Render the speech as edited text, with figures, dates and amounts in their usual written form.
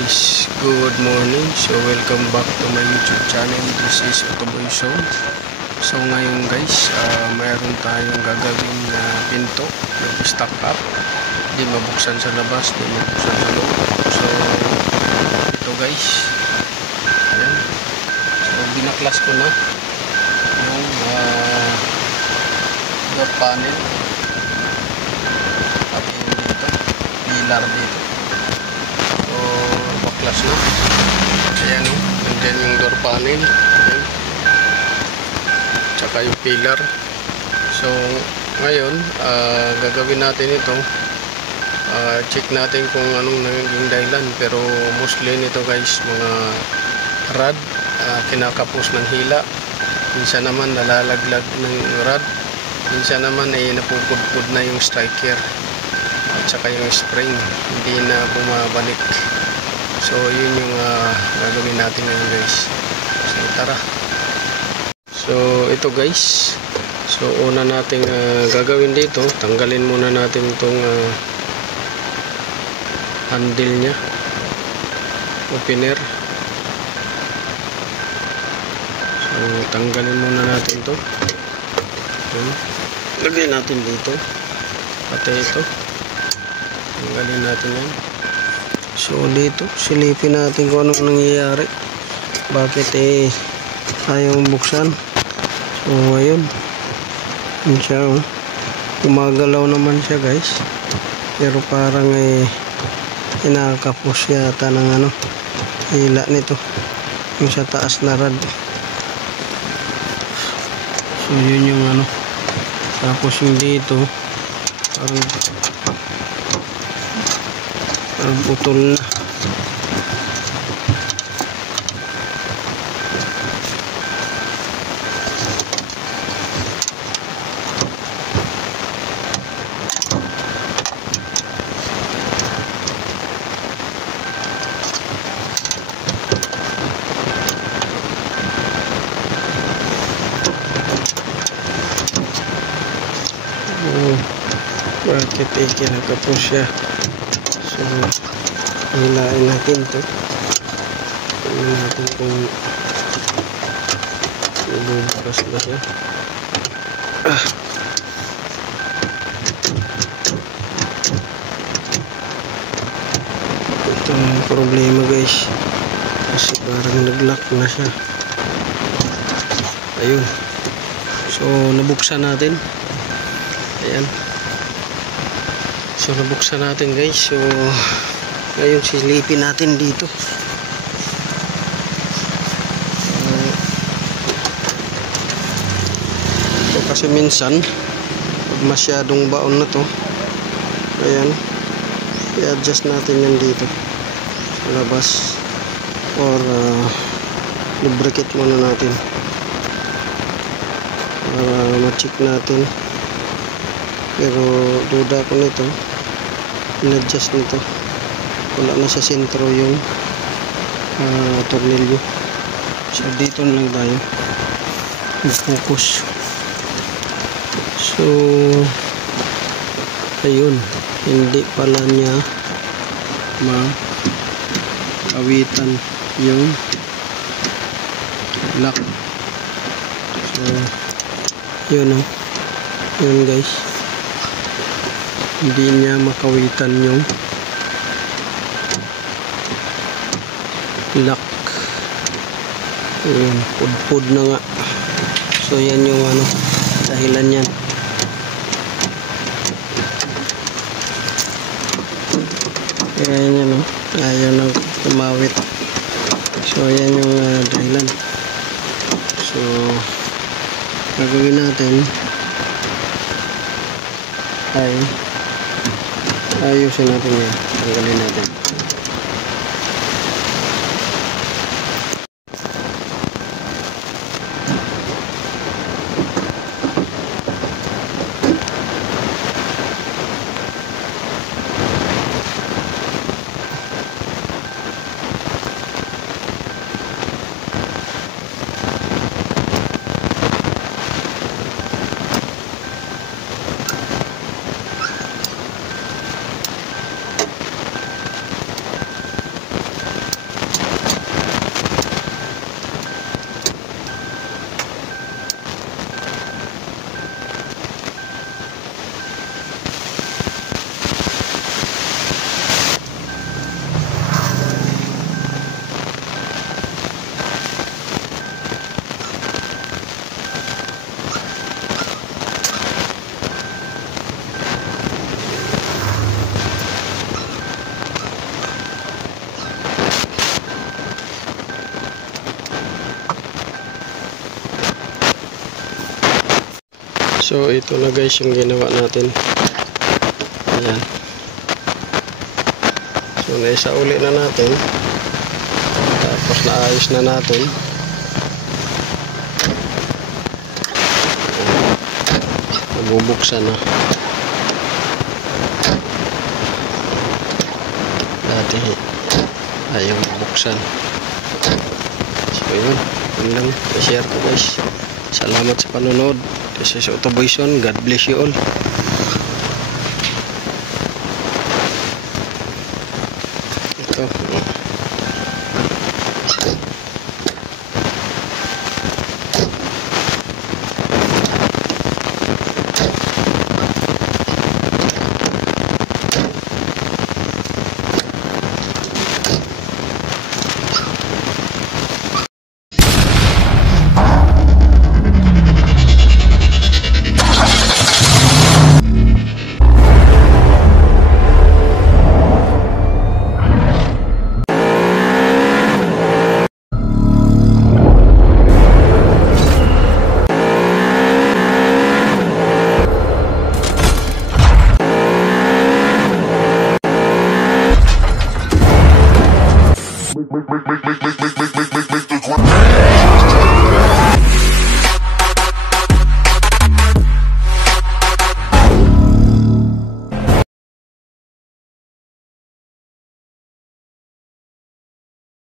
guys, good morning. So welcome back to my YouTube channel. This is Otoboy Show. So ngayon guys, mayroon tayong gagawin na pinto na stack up. Di mabuksan sa labas, di mabuksan sa loob. So ito guys, ayan. So binaklas ko na yung door panel at yun dito, pilar dito. So baklas na, ayan o, nandiyan yung door panel, ayan, tsaka yung pillar. So ngayon gagawin natin ito, check natin kung anong naging dahilan, pero mostly nito guys, mga rod, kinakapos ng hila, minsan naman nalalaglag ng rod, minsan naman ay napupudpud na yung striker at saka yung spring hindi na bumabalik. So yun yung gagawin natin ngayon guys. So tara. So ito guys, so una nating gagawin dito, tanggalin muna natin itong handle nya, opener. So tanggalin muna natin ito. Lagay natin dito, pati ito tanggalin natin yan. So dito silipin natin kung anong nangyayari, bakit ayaw buksan. So ayun, yun siya, gumagalaw naman siya guys, pero parang kinakapos yata ng hila nito, yung sa taas na rod. So yun yung tapos yung dito parang putol na. Bakit kinakapos siya? So hilain natin to, tingnan natin kung ibubukas na siya. Ito ang problema guys, kasi parang nag-lock na siya. Ayun, so nabuksan natin, ayan. So nabuksan natin guys. So ngayon silipin natin dito. So kasi minsan pag masyadong baon na to, ayan, i-adjust natin yan dito sa labas, or lubricate muna natin para ma-check natin. Pero duda ko nito, in-adjust nito, wala na sa sentro yung tornilyo. So dito na lang tayo mag-focus. So ayun, hindi pala niya makawitan yung lock. So yun yun guys, hindi niya makawitan yung lock. Pudpud na nga. So yan yung dahilan yan. Kaya yan ayaw na tumawit. So yan yung dahilan. So gagawin natin ay ayusin natin yan, tanggalin natin. So ito na guys yung ginawa natin. Ayan. So naisa uli na natin. Tapos naayos na natin. Nabubuksan na. Dati ayaw bubuksan. So yun. Yun lang. I-share ko guys. Salamat sa panonood. This is Otto Boyson. God bless you all. Ito.